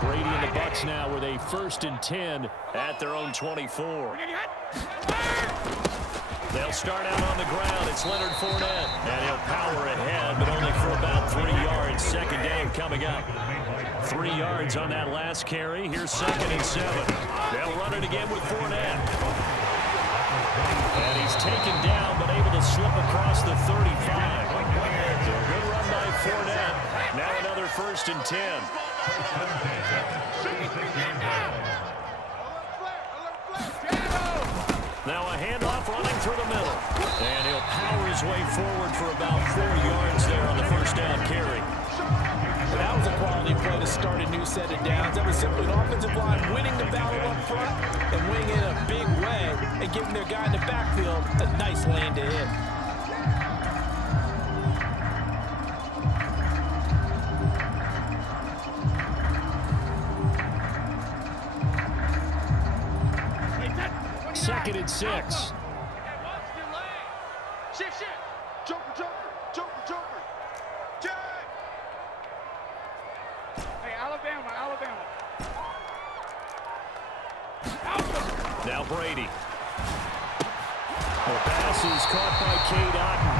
Brady and the Bucs now with a 1st and 10 at their own 24. They'll start out on the ground. It's Leonard Fournette. And he'll power ahead, but only for about 3 yards. 2nd down coming up. 3 yards on that last carry. Here's 2nd and 7. They'll run it again with Fournette. And he's taken down, but able to slip across the 35. So a good run by Fournette. Now another 1st and 10. Now a handoff running through the middle. And he'll power his way forward for about 4 yards there on the 1st down carry. That was a quality play to start a new set of downs. That was simply an offensive line winning the battle up front and winning it in a big way and giving their guy in the backfield a nice lane to hit. Second and 6. Shift. Joker. Hey, Alabama. Now Brady. The pass is caught by Cade Otton.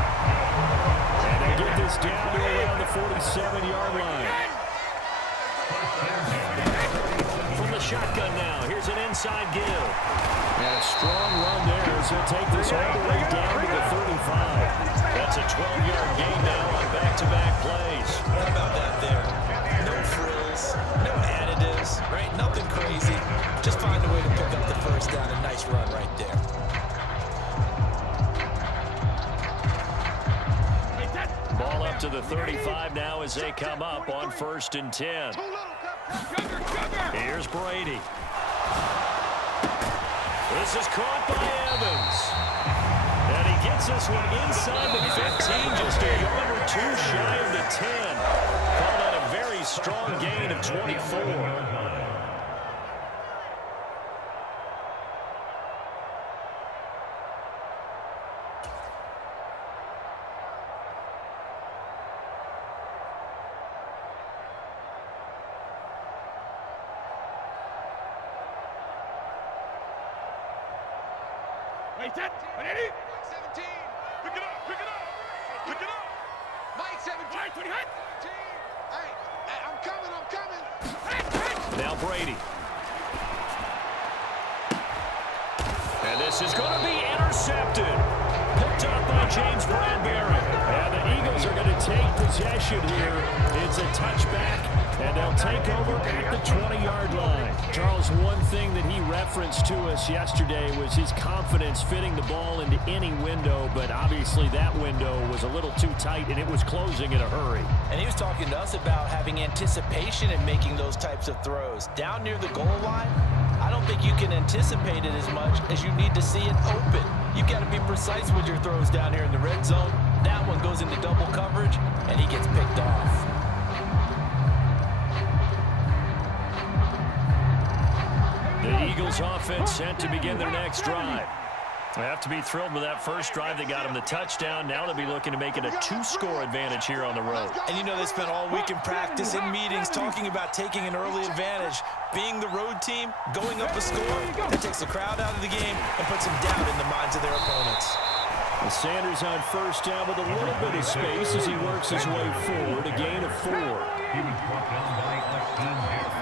And they get this down to around the 47-yard line. From the shotgun now, here's an inside give. And a strong run there as he'll take this all the way down to the 35. That's a 12-yard gain now on back-to-back plays. What about that there? No frills, no additives, right? Nothing crazy. Just find a way to pick up the 1st down. A nice run right there. Ball up to the 35 now as they come up on 1st and 10. Here's Brady. This is caught by Evans. And he gets this one inside the 15, just a yard or 2 shy of the 10. Call that a very strong gain of 24. Wait, that. 17. Pick it up. Mike 17. Mike 20. Hey, I'm coming. Now Brady. And this is going to be intercepted. Picked up by James Bradbury. And the Eagles are going to take possession here. It's a touchback, and they'll take over at the 20-yard line. Charles, one thing that he referenced to us yesterday was his confidence fitting the ball into any window, but obviously that window was a little too tight, and it was closing in a hurry. And he was talking to us about having anticipation in making those types of throws. Down near the goal line, I don't think you can anticipate it as much as you need to see it open. You've got to be precise with your throws down here in the red zone. That one goes into double coverage, and he gets picked off. The Eagles offense set to begin their next drive. They have to be thrilled with that first drive that got them the touchdown. Now they'll be looking to make it a 2-score advantage here on the road. And you know they spent all week in practice, in meetings, talking about taking an early advantage. Being the road team, going up a score, that takes the crowd out of the game and puts them down in the minds of their opponents. And Sanders on 1st down with a little bit of space as he works his way forward, a gain of 4. He was brought down by Austin Harris.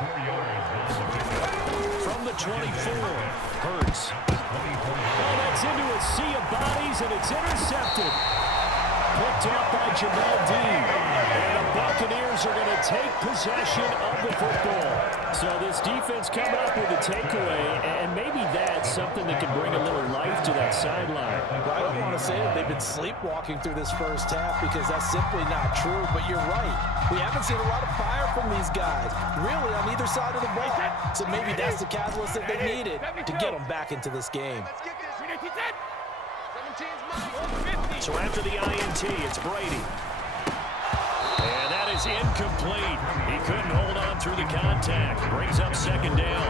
4 yards. From the 24, Hurts. Oh, that's into a sea of bodies, and it's intercepted. Picked up by Jamel Dean. And the Buccaneers are going to take possession of the football. So this defense coming up with a takeaway, and maybe that's something that can bring a little life to that sideline. Well, I don't want to say that they've been sleepwalking through this first half because that's simply not true, but you're right. We haven't seen a lot of fire from these guys, really, on either side of the ball. So maybe that's the catalyst that they needed to get them back into this game. So after the INT, it's Brady. And that is incomplete. He couldn't hold on through the contact. Brings up 2nd down.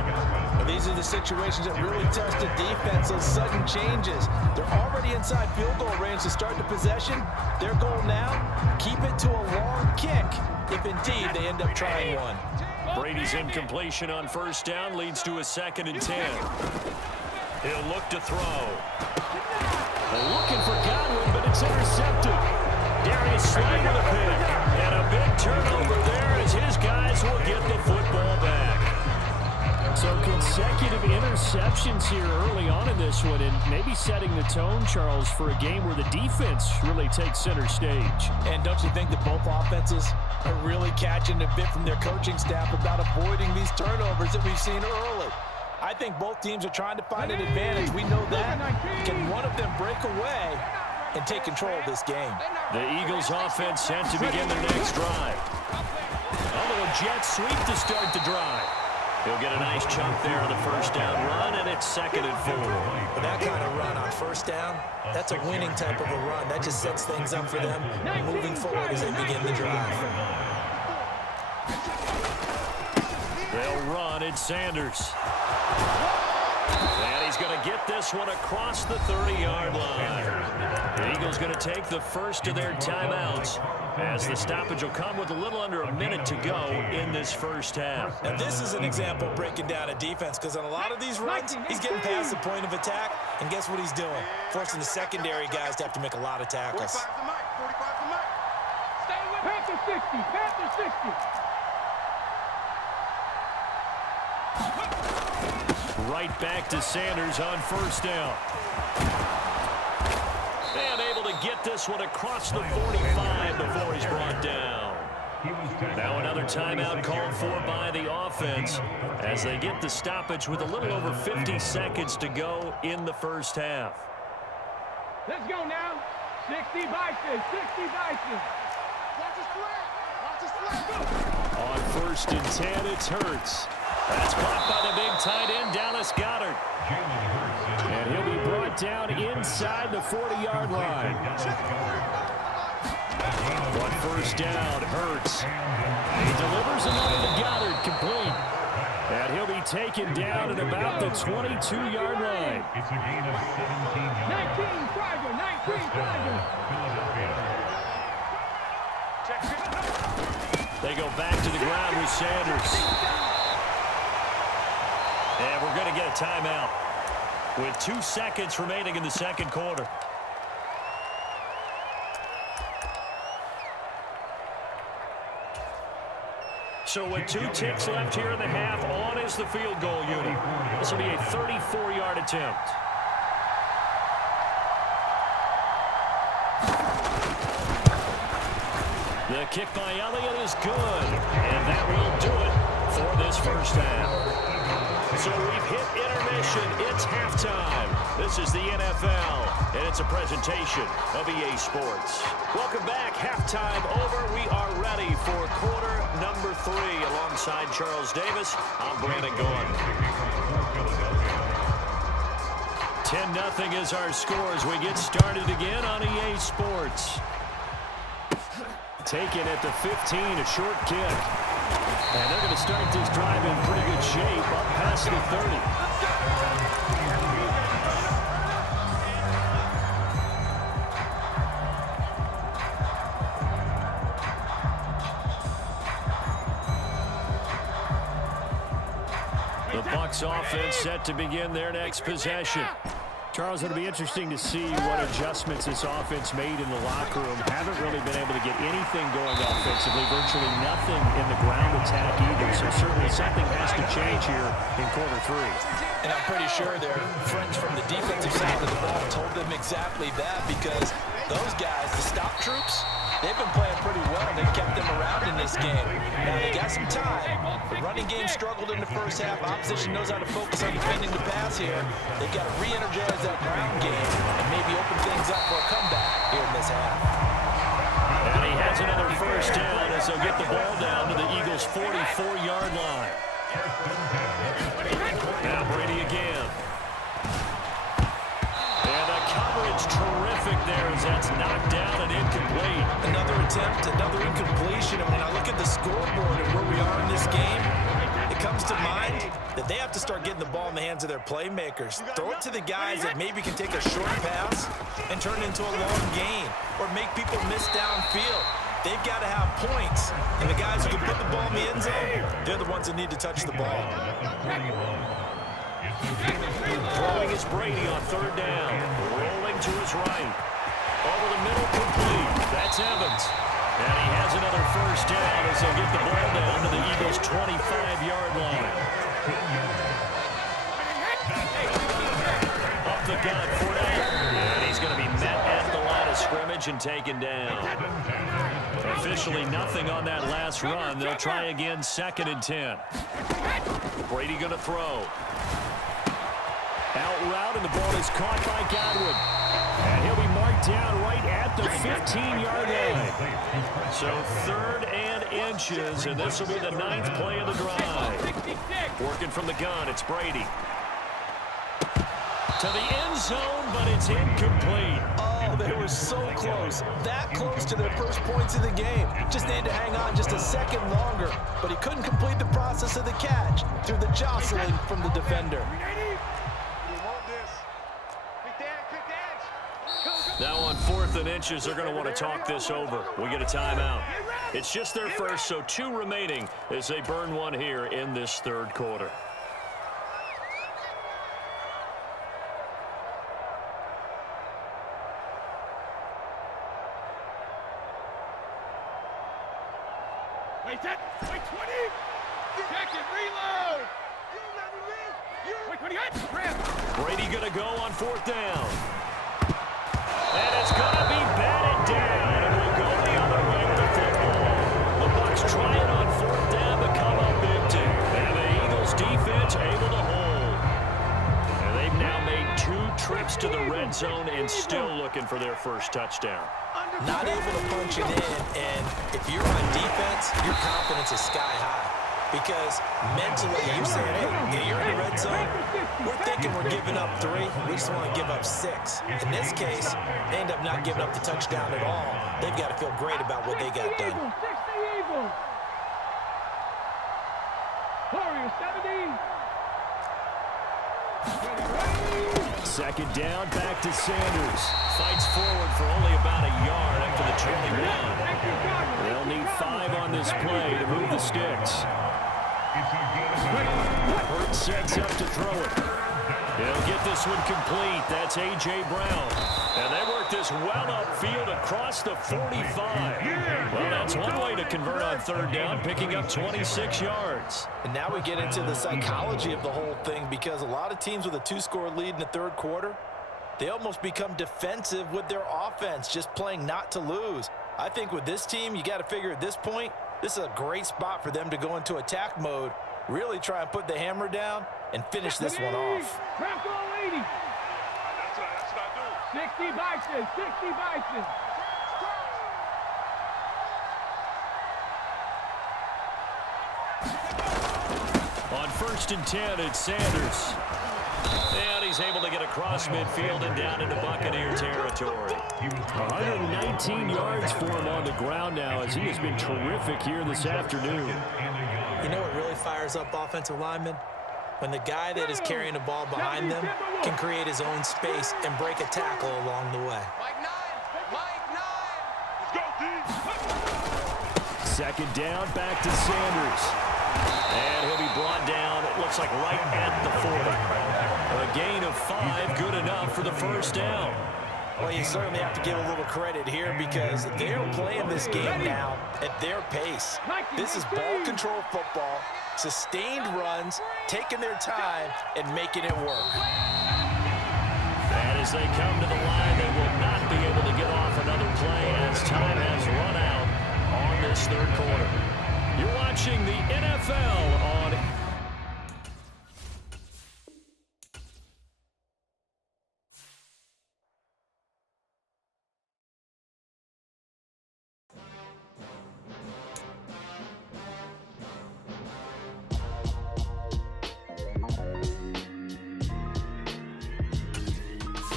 Well, these are the situations that really test the defense, those sudden changes. They're already inside field goal range to start the possession. Their goal now, keep it to a long kick. if indeed they end up trying one. Brady's incompletion on first down leads to a 2nd and 10. He'll look to throw. Looking for Godwin, but it's intercepted. Darius Slay with a pick. And a big turnover there as his guys will get the football back. So consecutive interceptions here early on in this one, and maybe setting the tone, Charles, for a game where the defense really takes center stage. And don't you think that both offenses are really catching a bit from their coaching staff about avoiding these turnovers that we've seen early? I think both teams are trying to find an advantage. We know that. Can one of them break away and take control of this game? The Eagles offense set to begin their next drive. A little jet sweep to start the drive. He'll get a nice chunk there on the first down run, and it's 2nd and 4. But that kind of run on first down, that's a winning type of a run. That just sets things up for them moving forward as they begin the drive. They'll run. It's Sanders. And he's going to get this one across the 30-yard line. The Eagles going to take the first of their timeouts as the stoppage will come with a little under a minute to go in this first half. Now this is an example of breaking down a defense, because on a lot of these runs, he's getting past the point of attack, and guess what he's doing? Forcing the secondary guys to have to make a lot of tackles. 45 the mic, 45 the mic. Stay with Panther 60, Panther 60. Right back to Sanders on first down. And able to get this one across the 45 before he's brought down. Now another timeout called for by the offense as they get the stoppage with a little over 50 seconds to go in the first half. Let's go now. 60 Bison, 60 Bison. Watch his flag. Watch his flag. On first and 10, it's Hurts. That's caught by the big tight end, Dallas Goedert. And he'll be brought down inside the 40-yard line. On first down, Hurts. He delivers another to Goedert, complete. And he'll be taken down at about the 22-yard line. It's a gain of 17 yards. 19 Tiger, 19 Tiger. They go back to the ground with Sanders. And we're going to get a timeout with 2 seconds remaining in the second quarter. So with 2 ticks left here in the half, on is the field goal unit. This will be a 34-yard attempt. The kick by Elliott is good, and that will do it for this first half. So we've hit intermission. It's halftime. This is the NFL, and it's a presentation of EA Sports. Welcome back. Halftime over. We are ready for quarter number 3. Alongside Charles Davis, I'm Brandon Gordon. 10-0 is our score as we get started again on EA Sports. Taken at the 15, a short kick. And they're going to start this drive in pretty good shape, up past the 30. The Bucs offense set to begin their next possession. Charles, it'll be interesting to see what adjustments this offense made in the locker room. Haven't really been able to get anything going offensively, virtually nothing in the ground attack either. So certainly something has to change here in quarter 3. And I'm pretty sure their friends from the defensive side of the ball told them exactly that, because those guys, the stop troops, they've been playing pretty well. They've kept them around in this game. Now, they got some time. The running game struggled in the first half. Opposition knows how to focus on defending the pass here. They've got to re-energize that ground game and maybe open things up for a comeback here in this half. And he has another first down as they'll get the ball down to the Eagles' 44-yard line. Now Brady again. And the coverage terrific there as that's knocked down and incomplete. Another attempt, another incompletion. And when I look at the scoreboard and where we are in this game, it comes to mind that they have to start getting the ball in the hands of their playmakers. Throw it to the guys that maybe can take a short pass and turn it into a long gain, or make people miss downfield. They've got to have points. And the guys who can put the ball in the end zone, they're the ones that need to touch the ball. Throwing is Brady on third down. Rolling to his right. Over the middle, complete. That's Evans. And he has another first down as they'll get the ball down to the Eagles' 25-yard line. Up the gut, Fournette. And he's going to be met at the line of scrimmage and taken down. Officially nothing on that last run. They'll try again, 2nd and 10. Brady going to throw. Out route, and the ball is caught by Godwin. And he'll be marked down right at the 15-yard line. So 3rd and inches, and this will be the 9th play of the drive. Working from the gun, it's Brady. To the end zone, but it's incomplete. Oh, they were so close. That close to their first points of the game. Just needed to hang on just a second longer. But he couldn't complete the process of the catch through the jostling from the defender. Now on 4th and inches, they're going to want to talk this over. We get a timeout. It's just their first, so 2 remaining as they burn one here in this 3rd quarter. Wait 20. Check it, reload. Wait 20. Brady going to go on 4th down. And it's going to be batted down, and we'll go the other way with the football. The Bucs trying on 4th down to come up empty. And the Eagles defense able to hold. And they've now made 2 trips to the red zone and still looking for their first touchdown. Not able to punch it in, and if you're on defense, your confidence is sky high. Because mentally, you're saying, hey, you're in the red zone. We're thinking we're giving up 3. We just want to give up 6. In this case, they end up not giving up the touchdown at all. They've got to feel great about what they got done. 60 Warriors 70. 2nd down, back to Sanders. Fights forward for only about a yard after the 21. They'll need 5 on this play to move the sticks. Hurt sets up to throw it. He'll get this one complete. That's A.J. Brown. And they work this well upfield across the 45. Well, that's one way to convert on 3rd down, picking up 26 yards. And now we get into the psychology of the whole thing, because a lot of teams with a 2-score lead in the 3rd quarter, they almost become defensive with their offense, just playing not to lose. I think with this team, you got to figure at this point, this is a great spot for them to go into attack mode, really try and put the hammer down and finish this one off. Crack all 80. That's what I do. 60 Bison, 60 Bison. On 1st and 10, it's Sanders. And he's able to get across midfield and down into Buccaneer territory. 119 yards for him on the ground now, as he has been terrific here this afternoon. You know what really fires up offensive linemen? When the guy that is carrying the ball behind them can create his own space and break a tackle along the way. Second down, back to Sanders. And he'll be brought down, it looks like right at the 40. A gain of 5, good enough for the first down. Well, you certainly have to give a little credit here, because they're playing this game now at their pace. This is ball control football, sustained runs, taking their time, and making it work. And as they come to the line, they will not be able to get off another play as time has run out on this 3rd quarter. You're watching the NFL on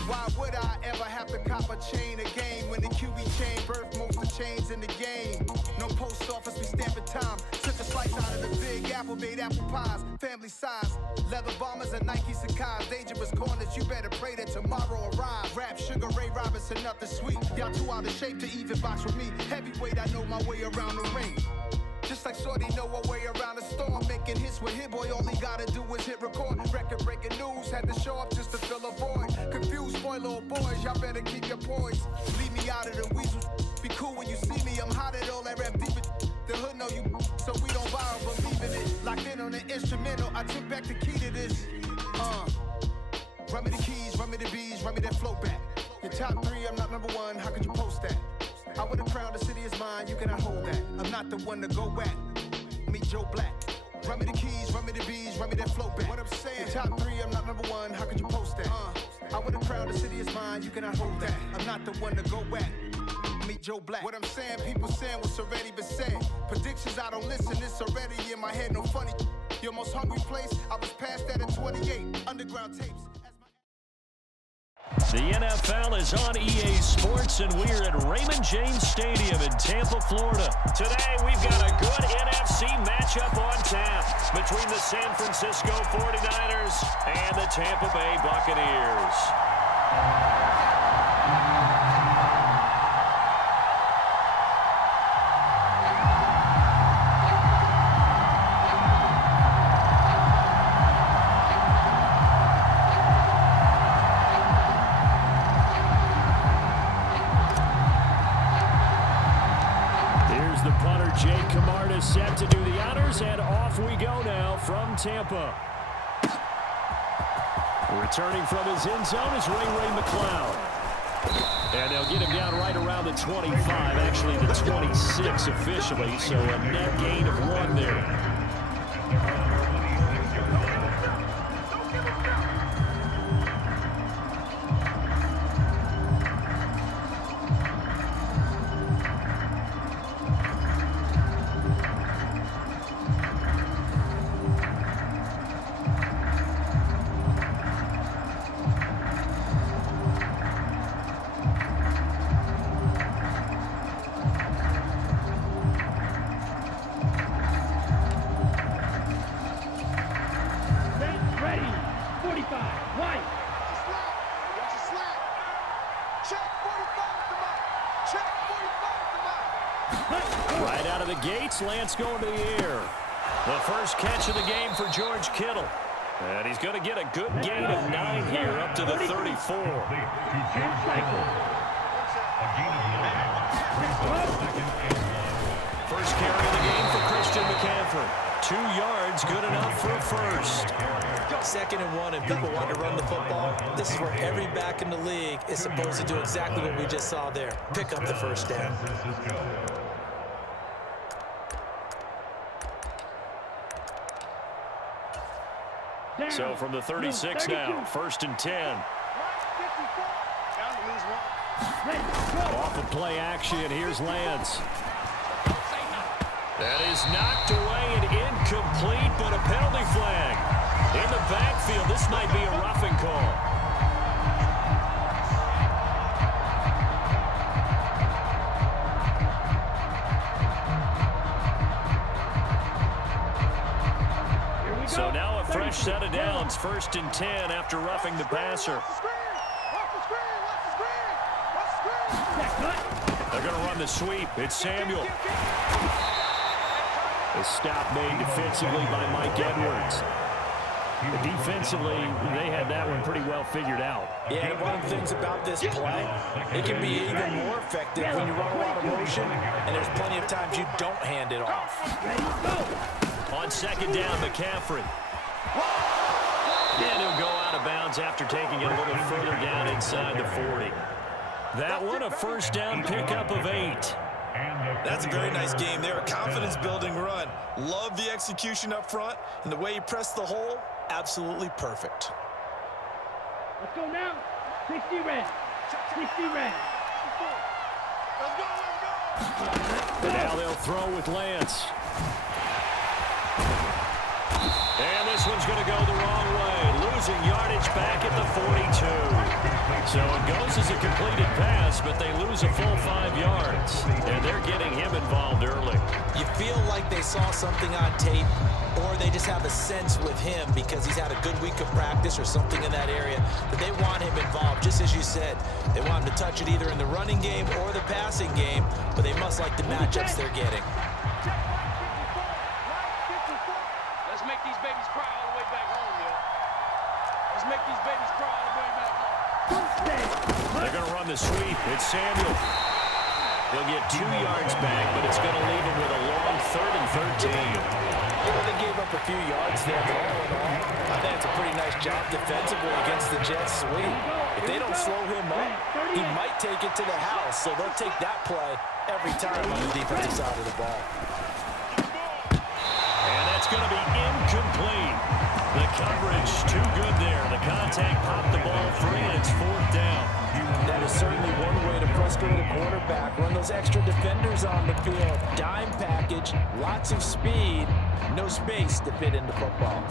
Why would I ever have to cop a chain again when the QB chain birth most of the chains in the game? No post office, we stamping time. Such a slice Slice out of the big apple, made apple pies, family size. Leather bombers and Nike Sacai's. Dangerous corners, you better pray that tomorrow arrives. Rap, Sugar Ray Robinson, nothing sweet. Y'all too out of shape to even box with me. Heavyweight, I know my way around the ring. Just like Shorty know her way around the storm. Making hits with Hit Boy, all he gotta do is hit record. Record breaking news, had to show up just to fill a void. Confused boy, little boys, y'all better keep your poise. Leave me out of the weasel. Be cool when you see me, I'm hot at all that rap deep. The hood know you, so we don't borrow, believe in it. Locked in on the instrumental, I took back the key to this. Run me the keys, run me the bees, run me that flow back. Your top 3, I'm not number 1, how could you post that? I would have crowned the city is mine, you cannot hold that. I'm not the one to go back. Meet Joe Black. Run me the keys, run me the bees, run me that flow back. What I'm saying, your top 3, I'm not number 1, how could you post that? I would have crowned the city is mine, you cannot hold that. I'm not the one to go back. Meet Joe Black. What I'm saying, people saying what's already been said. Predictions, I don't listen, it's already in my head, no funny. Your most hungry place, I was past that at 28. Underground tapes. The NFL is on EA Sports, and we're at Raymond James Stadium in Tampa, Florida. Today, we've got a good NFC matchup on tap between the San Francisco 49ers and the Tampa Bay Buccaneers. Set to do the honors, and off we go now from Tampa. Returning from his end zone is Ray McCloud. And they'll get him down right around the 25, actually the 26 officially, so a net gain of 1 there. Right out of the gates, Lance going to the air. The first catch of the game for George Kittle. And he's going to get a good gain of 9 here, up to the 34. First carry of the game for Christian McCaffrey. 2 yards, good enough for a first. 2nd and 1, and people want to run the football. This is where every back in the league is supposed to do exactly what we just saw there. Pick up the first down. So from the 36 now, 1st and 10. Off of play action, here's Lance. That is knocked away and incomplete, but a penalty flag. In the backfield, this might be a roughing call. So now a fresh set of downs, 1st and 10 after roughing the passer. They're going to run the sweep. It's Samuel. A stop made defensively by Mike Edwards. Defensively, they had that one pretty well figured out. Yeah, and one of the things about this play, it can be even more effective when you run a lot of motion, and there's plenty of times you don't hand it off. On 2nd down, McCaffrey. And he'll go out of bounds after taking it a little further down inside the 40. That one, a 1st down pickup of 8. That's a very nice game there. A confidence-building run. Love the execution up front, and the way he pressed the hole, absolutely perfect. Let's go now. 60 red. 60 red. Let's go. And now they'll throw with Lance. And this one's going to go the wrong way, losing yardage back at the 42. So it goes as a completed pass, but they lose a full 5 yards. And they're getting him involved early. You feel like they saw something on tape, or they just have a sense with him because he's had a good week of practice or something in that area that they want him involved. Just as you said, they want him to touch it either in the running game or the passing game, but they must like the matchups they're getting. Let's make these babies cry all the way back home, yo. Let's make these babies cry all the way back home. They're going to run the sweep. It's Samuel. He'll get 2 yards back, but it's going to leave him with a long 3rd and 13. Well, they gave up a few yards there, but all in all, I think it's a pretty nice job defensively against the Jets sweep. If they don't slow him up, he might take it to the house, so they'll take that play every time on the defensive side of the ball. And that's going to be incomplete. The coverage too good there. The contact popped the ball free, and it's 4th down. That is certainly one way to frustrate a quarterback. Run those extra defenders on the field. Dime package, lots of speed, no space to fit into football.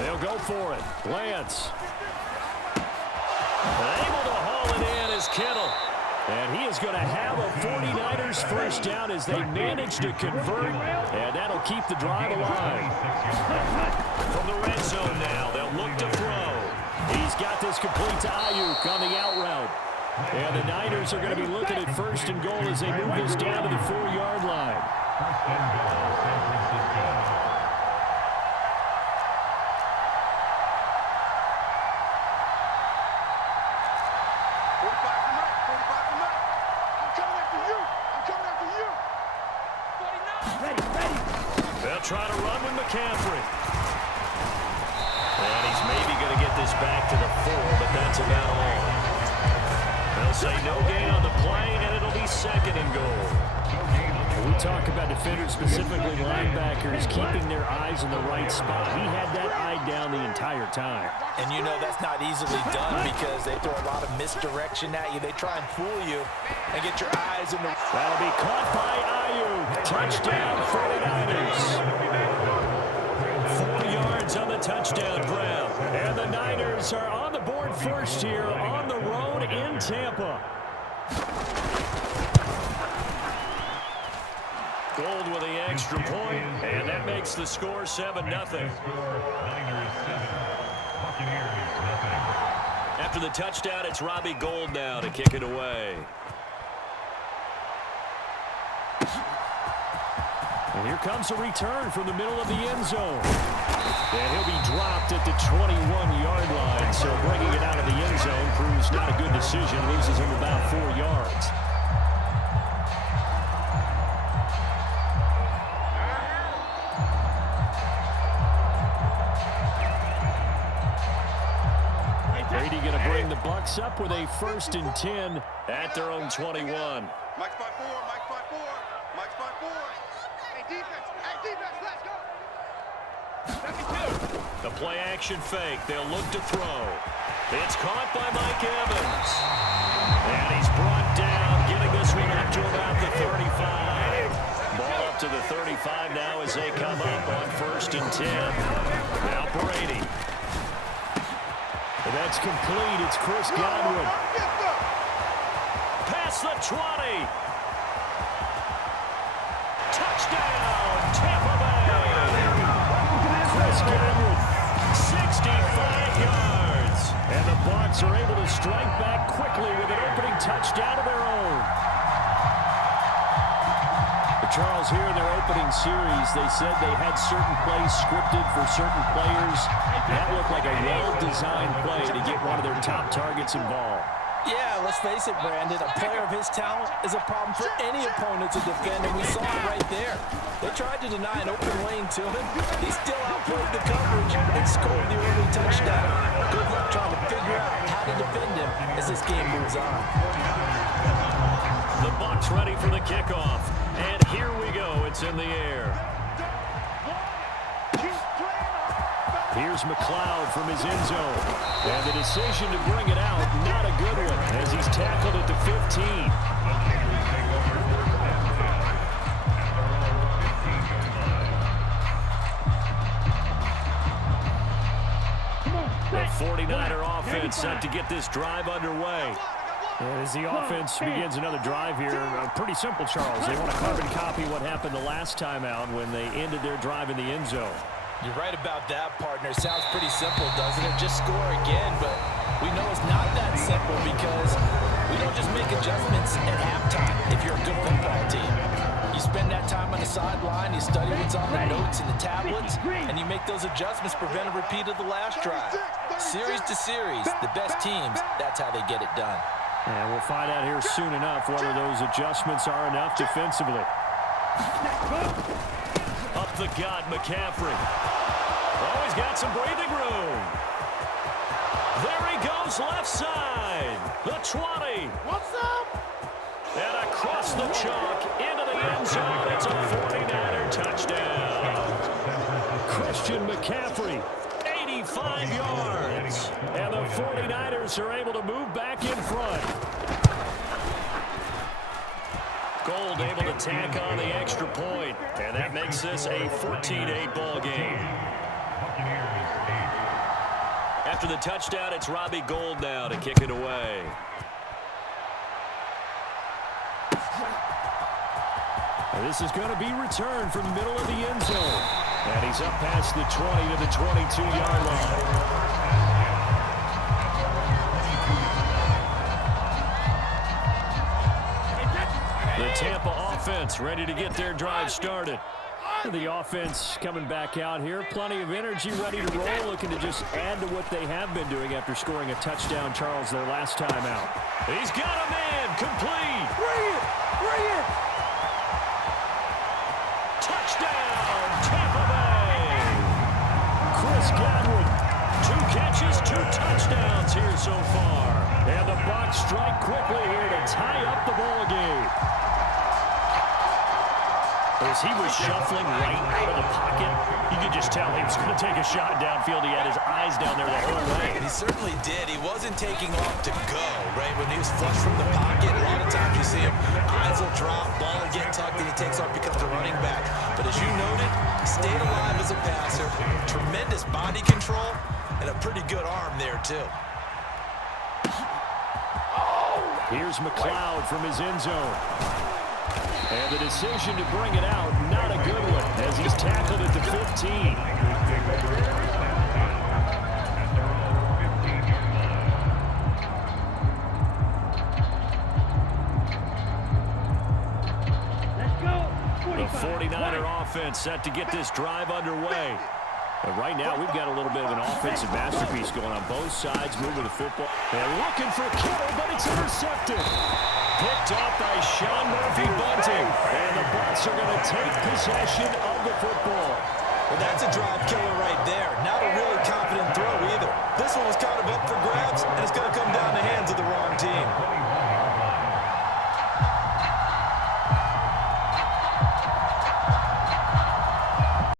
They'll go for it. Lance. Able to haul it in is Kittle. And he is going to have a 49ers first down as they manage to convert. And that'll keep the drive alive. From the red zone now, they'll look to throw. He's got this complete to Ayuk on the out route. And the Niners are going to be looking at 1st and goal as they move this down to the 4-yard line. 1st and goal, San Francisco. They'll try to run with McCaffrey. And he's maybe going to get this back to the 4, but that's about all. They'll say no gain on the play, and it'll be 2nd and goal. When we talk about defenders, specifically linebackers, keeping their eyes in the right spot. He had that eye down the entire time. And you know that's not easily done because they throw a lot of misdirection at you. They try and fool you and get your eyes in the... That'll be caught by Ayuk. Touchdown 49ers. 4 yards on the touchdown grab. And the Niners are on the board first here on the road in Tampa. Gold with the extra point, and that makes the score 7-0. Niners 7, Buccaneers nothing. After the touchdown, it's Robbie Gould now to kick it away. And here comes a return from the middle of the end zone. And he'll be dropped at the 21-yard line, so bringing it out of the end zone proves not a good decision, loses him about 4 yards. Brady going to bring the Bucs up with a 1st and 10 at their own 21. Mike's by 4, Mike's by 4, Mike's by 4. Hey, defense, let's go. The play action fake. They'll look to throw. It's caught by Mike Evans. And he's brought down, getting this one up to about the 35. Ball up to the 35 now as they come up on 1st and 10. Now Brady. And that's complete. It's Chris Godwin. Past the 20. Touchdown, Tampa Bay. Chris Godwin, 65 yards. And the Bucs are able to strike back quickly with an opening touchdown of their own. Charles, here in their opening series, they said they had certain plays scripted for certain players. That looked like a well-designed play to get one of their top targets involved. Yeah, let's face it, Brandon. A player of his talent is a problem for any opponent to defend, and we saw it right there. They tried to deny an open lane to him. He still outplayed the coverage and scored the early touchdown. Good luck trying to figure out how to defend him as this game moves on. The Bucs ready for the kickoff. And here we go. It's in the air. Here's McLeod from his end zone. And the decision to bring it out, not a good one, as he's tackled at the 15. The 49er offense set to get this drive underway. As the offense begins another drive here, pretty simple, Charles. They want to carbon copy what happened the last time out when they ended their drive in the end zone. You're right about that, partner. Sounds pretty simple, doesn't it? Just score again, but we know it's not that simple because we don't just make adjustments at halftime if you're a good football team. You spend that time on the sideline, you study what's on the notes and the tablets, and you make those adjustments, prevent a repeat of the last drive. Series to series, the best teams, that's how they get it done. And we'll find out here soon enough whether those adjustments are enough defensively. Up the gut, McCaffrey. Oh, he's got some breathing room. There he goes, left side. The 20. What's up? And across the chalk, into the end zone. It's a 49er touchdown. Christian McCaffrey, 85 yards. And the 49ers are able to move back in front. Gold able to tack on the extra point, and that makes this a 14-8 ball game. After the touchdown, it's Robbie Gould now to kick it away. And this is going to be returned from the middle of the end zone. And he's up past the 20 to the 22-yard line. The Tampa offense ready to get their drive started. The offense coming back out here. Plenty of energy, ready to roll, looking to just add to what they have been doing after scoring a touchdown, Charles, their last time out. He's got a man, complete. Bring it, bring it. Touchdown, Tampa Bay. Chris Godwin, 2 catches, 2 touchdowns here so far. And the Bucs strike quickly here to tie up the ball game. As he was shuffling right out of the pocket, you could just tell he was going to take a shot downfield. He had his eyes down there the whole way. He certainly did. He wasn't taking off to go, right? When he was flush from the pocket, a lot of times you see him, eyes will drop, ball will get tucked, and he takes off, becomes a running back. But as you noted, he stayed alive as a passer, tremendous body control, and a pretty good arm there, too. Here's McLeod from his end zone. And the decision to bring it out, not a good one, as he's tackled at the 15. The 49er offense set to get this drive underway. And right now, we've got a little bit of an offensive masterpiece going on both sides, moving the football. They're looking for Kittle, but it's intercepted. Picked up by Sean Murphy-Bunting. And the Bucs are going to take possession of the football. Well, that's a drive killer right there. Not a really confident throw either. This one was kind of up for grabs, and it's going to come down the hands of the wrong team.